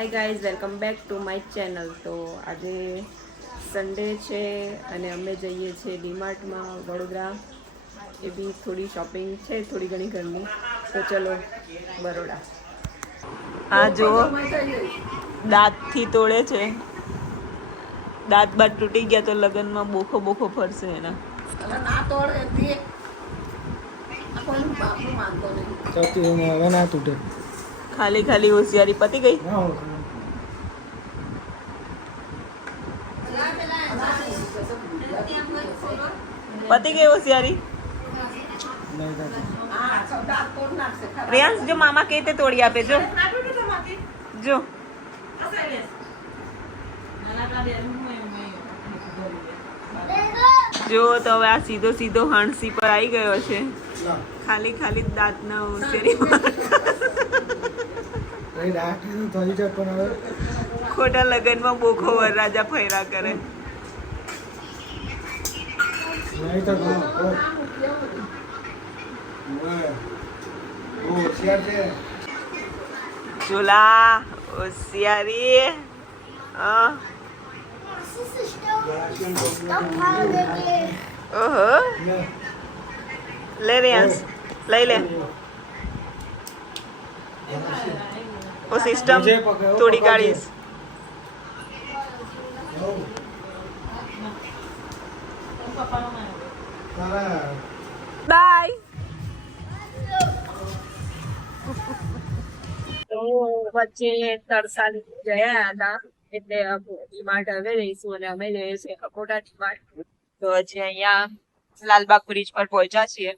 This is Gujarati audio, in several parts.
Hi guys, welcome back to my channel. તો આજે સન્ડે છે અને અમે જઈએ છીએ ડીમાર્ટમાં વડોદરા. એ બી થોડી શોપિંગ છે, થોડી ઘણી ઘરની. તો ચલો બરોડા. આ જો દાંતથી તોડે છે. દાંત બાદ તૂટી ગયા તો લગ્નમાં બોખો બોખો ફરશે એના. ખાલી ખાલી હોશિયારી પતી ગઈ. પતી ગઈ હોશિયારી. રિયાંશ જો મામા કે તે તોડી આપે. જો જો જો તો હવે આ સીધો સીધો હાંસી પર આવી ગયો છે. ખાલી ખાલી દાંતના હોશિયારી ખોટા લગનમાં બોખો વરરાજા ફર્યા કરે. ચોલા હોશિયારી. ઓહો લે રિયાંશ લઈ લે. वो सिस्टम थोड़ी काढ़ीस. बाय. તો વચ્ચે તરસાલી ગયા હતા એટલે ડીમાર્ટ હવે રહીશું અને અમે જઈએ છીએ અકોટા ડીમાર્ટ. તો હજી અહીંયા લાલબાગ બ્રિજ પર પહોંચ્યા છીએ.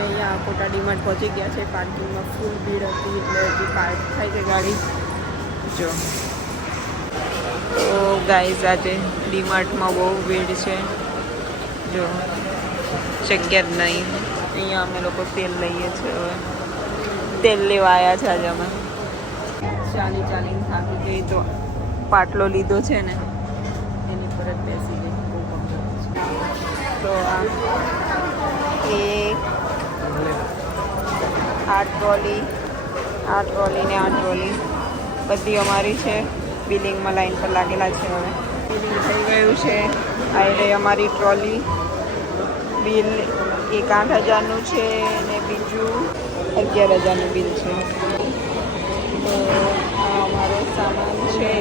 અહીંયા અકોટા ડીમાર્ટ પહોંચી ગયા છે. પાર્કિંગમાં ફૂલ ભીડ હતી એટલે હજી પાર્ક થાય છે ગાડી. જો તો ગાઈઝ આજે ડીમાર્ટમાં બહુ ભીડ છે. જો શક્ય જ નહીં. અહીંયા અમે લોકો તેલ લઈએ છીએ. હવે તેલ લેવા આવ્યા છે આજે અમે. ચાલીને થાકી ગઈ તો પાટલો લીધો છે ને એની પર જ બેસી ગઈ. બહુ ગમતો છે. તો આ એક આ ટ્રોલી ને આ ટ્રોલી બધી અમારી છે. બિલિંગમાં લાઈન પર લાગેલા છે. હવે બિલિંગ થઈ ગયું છે. આ રહી અમારી ટ્રોલી. બિલ એક 8,000નું છે અને બીજું 11,000નું બિલ છે. તો આ અમારો સામાન છે.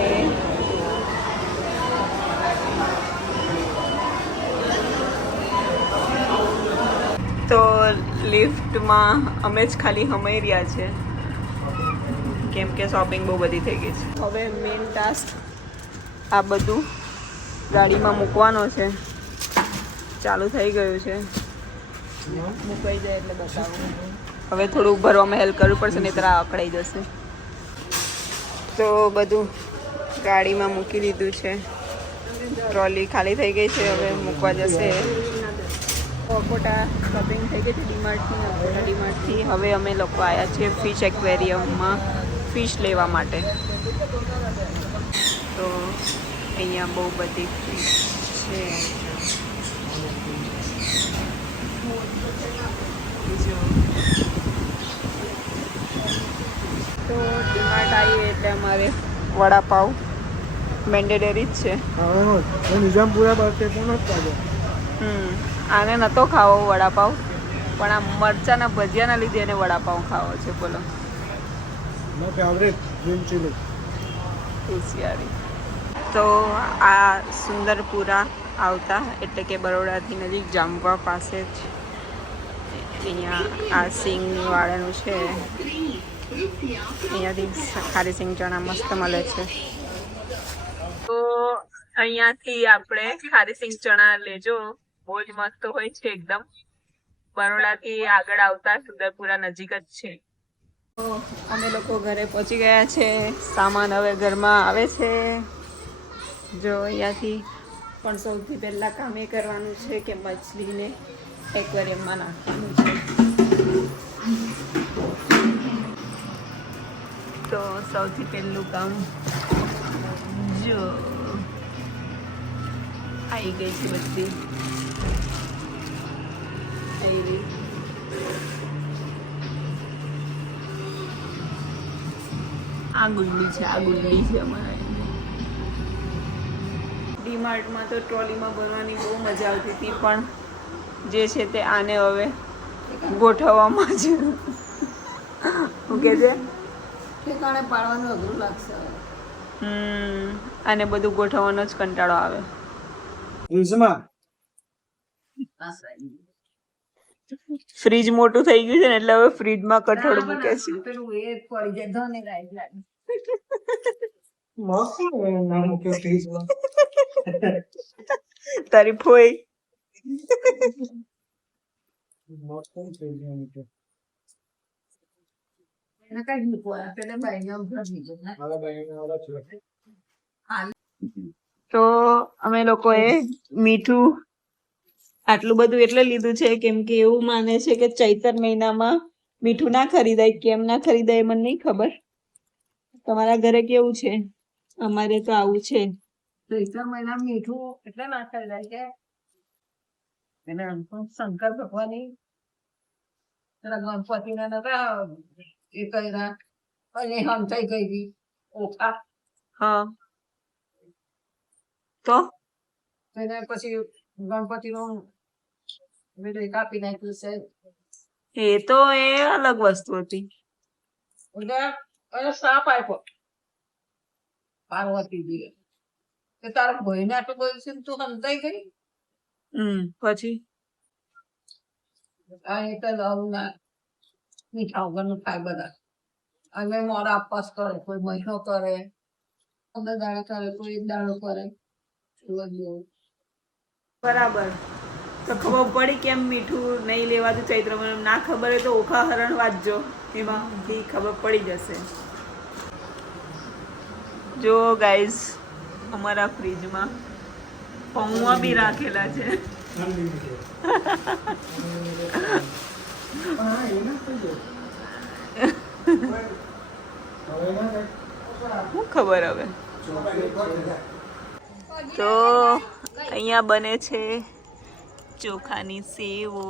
તો લિફ્ટમાં અમે જ ખાલી હમાઈ રહ્યા છે કેમ કે શોપિંગ બહુ બધી થઈ ગઈ છે. હવે મેઇન ટાસ્ક આ બધું ગાડીમાં મૂકવાનો છે. ચાલુ થઈ ગયું છે. મૂકાઈ જાય એટલે બતાવું. હવે થોડું ભરવામાં હેલ્પ કરવું પડશે નહીં તો અકળાઈ જશે. તો બધું ગાડીમાં મૂકી દીધું છે. ટ્રોલી ખાલી થઈ ગઈ છે. હવે મૂકવા જશે. અકોટા શોપિંગ થઈ ગઈ છે ડીમાર્ટની. અકોટા ડીમાર્ટથી હવે અમે લોકો આવ્યા છીએ ફિશ એક્વેરિયમમાં ફિશ લેવા માટે. તો અહીંયા બહુ બધી ફિશ છે. તો ડીમાર્ટ આવીએ એટલે અમારે વડાપાવ મેન્ડેટરી જ છે. આને નહોતો ખાવો વડાપાવ પણ આ મરચાના ભજીયાના લીધે એને વડાપાવ ખાવો છે. બોલો હોશિયારી. તો આ સુંદરપુરા આવતા એટલે કે બરોડાથી નજીક જામવા પાસે જ અહીંયા આ સિંગવાળાનું છે. અહીંયાથી ખારી સિંગ ચણા મસ્ત મળે છે. તો અહીંયાથી આપણે ખારી સિંગ ચણા લેજો. બહુ જ મસ્ત હોય છે એકદમ. બરોડાથી આગળ આવતા સુંદરપુરા નજીક જ છે. તો અમે લોકો ઘરે પહોંચી ગયા છે. સામાન હવે ઘરમાં આવે છે. જો અહીંયાથી પણ સૌથી પહેલાં કામ એ કરવાનું છે કે મછલીને એક્વેરિયમમાં નાખવાનું છે. તો સૌથી પહેલું કામ જો આવી ગઈ છે બધી. આ ગુલ્લી છે, આ ગુલ્લી છે અમારા. ડીમાર્ટમાં તો ટ્રોલીમાં ભરવાની બહુ મજા આવતી હતી, પણ જે છે તે આને હવે ગોઠવવામાં છે. શું કે છે? ઠેકાણે પાડવાનું અઘરું લાગશે. આને બધું ગોઠવવાનો જ કંટાળો આવે. ફ્રીજ મોટું થઈ ગયું છે ને એટલે હવે ફ્રીજમાં કઠોળ મૂકે છે. પેલું એ પડી જાય ધને રાઈ લાગે. તારી ફોઈ એને કઈ મૂકવા પેલા બાઈને ભરી દીધું. તો અમે લોકોએ મીઠું આટલું બધું એટલે લીધું છે કેમ કે એવું માને છે કે ચૈતર મહિનામાં મીઠું ના ખરીદાય. કેમ ના ખરીદાય મને નહીં ખબર. તમારા ઘરે કેવું છે? અમારે તો આવું છે. ચૈત્ર મહિના મીઠું એટલે ના ખરીદાય કે એને શંકર ભગવાનની ગણપતિના નતા એ કર્યા અને હંતાઈ ગઈ હતી ઓખા. હા તો એને પછી ગણપતિનું વિડય કાપી નાખ્યું છે. એ તો એ અલગ વસ્તુ હતી. એટલે એને સાપ આપ્યો પાર્વતીજીએ કે તારા ભાઈને આટલું બધું છે તું હંતાઈ ગઈ. પછી આ એક લવ ના મીઠા વગરનું ખાય બધા. અને મોડા અપવાસ કરે, કોઈ મહિનો કરે, 15 દાડા કરે, કોઈ 1 દાડો કરે. બરાબર. તો ખબર પડી કેમ મીઠું નહીં લેવાતું ચૈત્ર મહિનામાં? ના ખબર હોય તો ઓખા હરણ વાંચજો, એમાંથી ખબર પડી જશે. જો ગાઈઝ અમારા ફ્રીજમાં પૌવા બી રાખેલા છે. શું ખબર હવે. તો અહીંયા બને છે ચોખાની સેવો.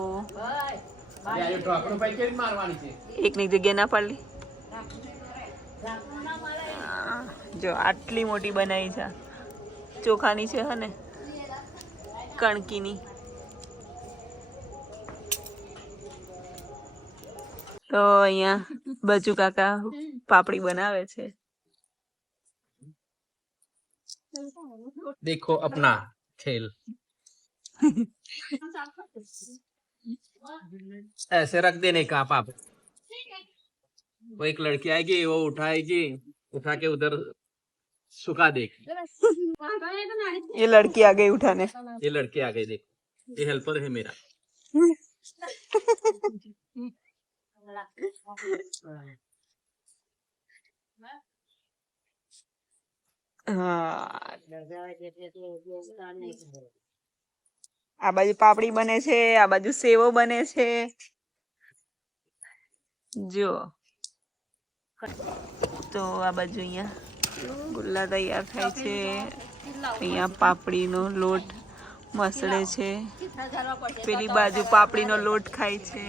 એકની જગ્યા ના પાડી. જો આટલી મોટી બનાવી છે. ચોખાની છે હે ને, કણકીની. તો અહીંયા બચુ કાકા પાપડી બનાવે છે. देखो अपना खेल ऐसे रख देने का पाप. वो एक लड़की आएगी, वो उठाएगी, उठा के उधर सुखा देगी. ये लड़की आ गई उठाने. ये लड़की आ गई, देख ये हेल्पर है मेरा. આ બાજુ પાપડી બને છે, આ બાજુ સેવો બને છે. જો તો આ બાજુ અહીંયા ગુલ્લા તૈયાર થાય છે. અહીંયા પાપડીનો લોટ મસળે છે. પેલી બાજુ પાપડીનો લોટ ખાય છે.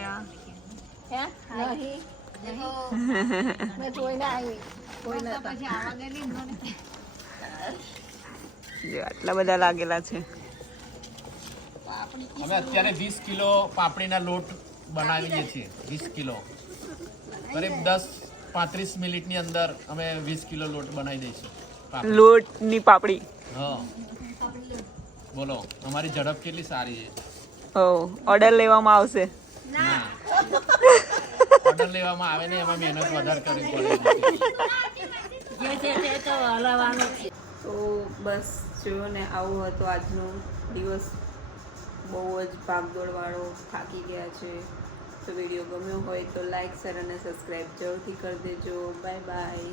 આટલા બધા લાગેલા છે. અમે અત્યારે 20 કિલો પાપડીના લોટ બનાવીએ છીએ. 20 કિલો કરીબ 10-35 મિનિટની અંદર અમે 20 કિલો લોટ બનાવી દઈશું. લોટની પાપડી. હા બોલો, અમારી ઝડપ કેટલી સારી છે. ઓર્ડર લેવામાં આવશે. ના, ઓર્ડર લેવામાં આવે ને એમાં મહેનત વધારે કરવી પડે. તો બસ જો ને, આવું હતો આજનો દિવસ. બહુ જ ભાગદોડવાળો, થાકી ગયા છે. તો વિડીયો ગમ્યો હોય તો લાઈક, શેર અને સબસ્ક્રાઈબ જરૂરથી કરી દેજો. Bye bye.